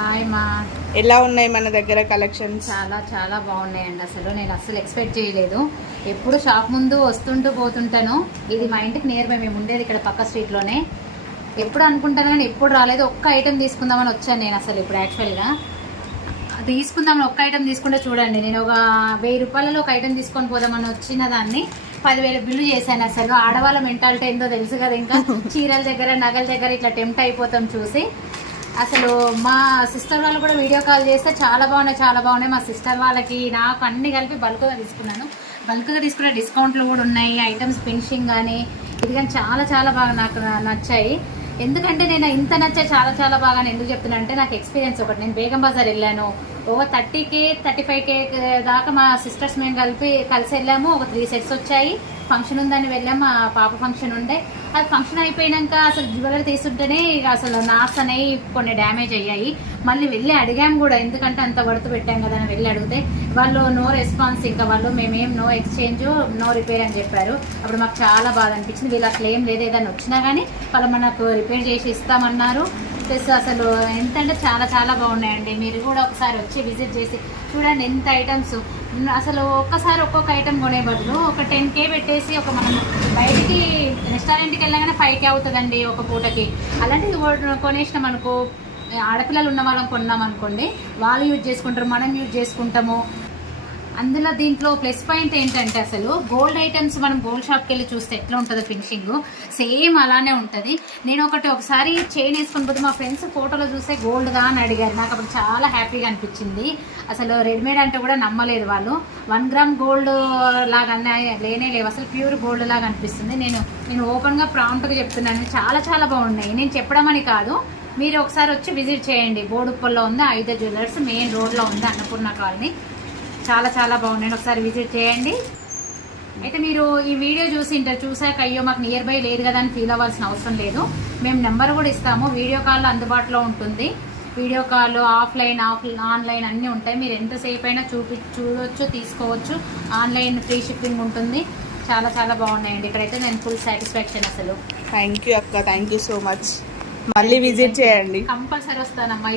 Hi మా, ఎలా ఉన్నాయి మన దగ్గర కలెక్షన్స్? చాలా చాలా బాగున్నాయండి. నేను అసలు ఎక్స్పెక్ట్ చేయలేదు. ఎప్పుడు షాప్ ముందు వస్తుంటూ పోతుంటాను. ఇది మా ఇంటికి నియర్ బై, మేము ఉండేది ఇక్కడ పక్క స్ట్రీట్లోనే. ఎప్పుడు అనుకుంటాను కానీ ఎప్పుడు రాలేదు. ఒక్క ఐటెం తీసుకుందామని వచ్చాను నేను. అసలు ఇప్పుడు యాక్చువల్గా తీసుకుందామని ఒక్క ఐటెం తీసుకుంటే చూడండి, నేను ఒక 1000 రూపాయలలో ఒక ఐటెం తీసుకొని పోదామని వచ్చిన దాన్ని 10,000 బిల్లు చేశాను. అసలు ఆడవాళ్ళ మెంటాలిటీ ఏందో తెలుసు కదా. ఇంకా చీరల దగ్గర, నగల దగ్గర ఇట్లా టెంప్ట్ అయిపోతాం చూసి. అసలు మా సిస్టర్ వాళ్ళు కూడా వీడియో కాల్ చేస్తే చాలా బాగున్నాయి. మా సిస్టర్ వాళ్ళకి నాకు అన్ని కలిపి బల్క్గా తీసుకున్నాను. బల్క్గా తీసుకునే డిస్కౌంట్లు కూడా ఉన్నాయి. ఐటమ్స్ ఫినిషింగ్ కానీ ఇది కానీ చాలా బాగా నాకు నచ్చాయి. ఎందుకంటే నేను ఇంత నచ్చాయి చాలా బాగా ఎందుకు చెప్తున్నా అంటే, నాకు ఎక్స్పీరియన్స్ ఒకటి. నేను బేగం బజార్ వెళ్ళాను. ఒక 30K 35K దాకా మా సిస్టర్స్ మేము కలిసి వెళ్ళాము. ఒక 3 సెట్స్ వచ్చాయి. ఫంక్షన్ ఉందని వెళ్ళాము, మా పాప ఫంక్షన్ ఉండే. అది ఫంక్షన్ అయిపోయినాక అసలు జ్యువెలరీ తీస్తుంటేనే అసలు నాస్ అనేవి కొన్ని డ్యామేజ్ అయ్యాయి. మళ్ళీ వెళ్ళి అడిగాము కూడా, ఎందుకంటే అంత వడుతు పెట్టాం కదా అని వెళ్ళి అడిగితే వాళ్ళు నో రెస్పాన్స్. ఇంకా వాళ్ళు మేమేం నో ఎక్స్చేంజ్, నో రిపేర్ అని చెప్పారు. అప్పుడు మాకు చాలా బాధ అనిపించింది. వీళ్ళు అట్లా ఏం లేదు, ఏదైనా వచ్చినా కానీ వాళ్ళు మనకు రిపేర్ చేసి ఇస్తామన్నారు. ప్లస్ అసలు ఎంత అంటే చాలా బాగున్నాయండి. మీరు కూడా ఒకసారి వచ్చి విజిట్ చేసి చూడండి ఎంత ఐటమ్స్. అసలు ఒక్కసారి ఒక్కొక్క ఐటమ్ కొనే బదులు ఒక 10K పెట్టేసి మనం బయటికి రెస్టారెంట్కి వెళ్ళగానే 5K అవుతుందండి ఒక పూటకి. అలాంటివి కొనేసినాం అనుకో, ఆడపిల్లలు ఉన్న వాళ్ళని కొన్నాం అనుకోండి, వాళ్ళు యూజ్ చేసుకుంటారు, మనం యూజ్ చేసుకుంటాము. అందులో దీంట్లో ప్లస్ పాయింట్ ఏంటంటే, అసలు గోల్డ్ ఐటమ్స్ మనం గోల్డ్ షాప్కి వెళ్ళి చూస్తే ఎట్లా ఉంటుందో ఫినిషింగ్ సేమ్ అలానే ఉంటుంది. నేను ఒకసారి చైన్ వేసుకొని పోతే మా ఫ్రెండ్స్ ఫోటోలో చూస్తే గోల్డ్గా అని అడిగారు. నాకు అప్పుడు చాలా హ్యాపీగా అనిపించింది. అసలు రెడీమేడ్ అంటే కూడా నమ్మలేదు వాళ్ళు. 1 గ్రామ్ గోల్డ్ లాగా లేవు, అసలు ప్యూర్ గోల్డ్ లాగా అనిపిస్తుంది. నేను ఓపెన్గా ప్రాంప్ట్గా చెప్తున్నాను, చాలా బాగున్నాయి. నేను చెప్పడం అని కాదు, మీరు ఒకసారి వచ్చి విజిట్ చేయండి. బోడుప్పల్లో ఉంది ఐద జ్యువెలర్స్, మెయిన్ రోడ్లో ఉంది అన్నపూర్ణ కాలనీ. చాలా బాగున్నాయి, ఒకసారి విజిట్ చేయండి. అయితే మీరు ఈ వీడియో చూసాక అయ్యో మాకు నియర్ బై లేదు కదా అని ఫీల్ అవ్వాల్సిన అవసరం లేదు. మేము నెంబర్ కూడా ఇస్తాము, వీడియో కాల్ అందుబాటులో ఉంటుంది. వీడియో కాల్ ఆఫ్లైన్ ఆన్లైన్ అన్నీ ఉంటాయి. మీరు ఎంతసేపు అయినా చూడొచ్చు, తీసుకోవచ్చు. ఆన్లైన్ ఫ్రీ షిప్పింగ్ ఉంటుంది. చాలా బాగున్నాయండి. ఇక్కడైతే నేను ఫుల్ సాటిస్ఫాక్షన్. అసలు థ్యాంక్ యూ అక్క, థ్యాంక్ యూ సో మచ్. మళ్ళీ విజిట్ చేయండి, కంపల్సరీ వస్తానమ్మా.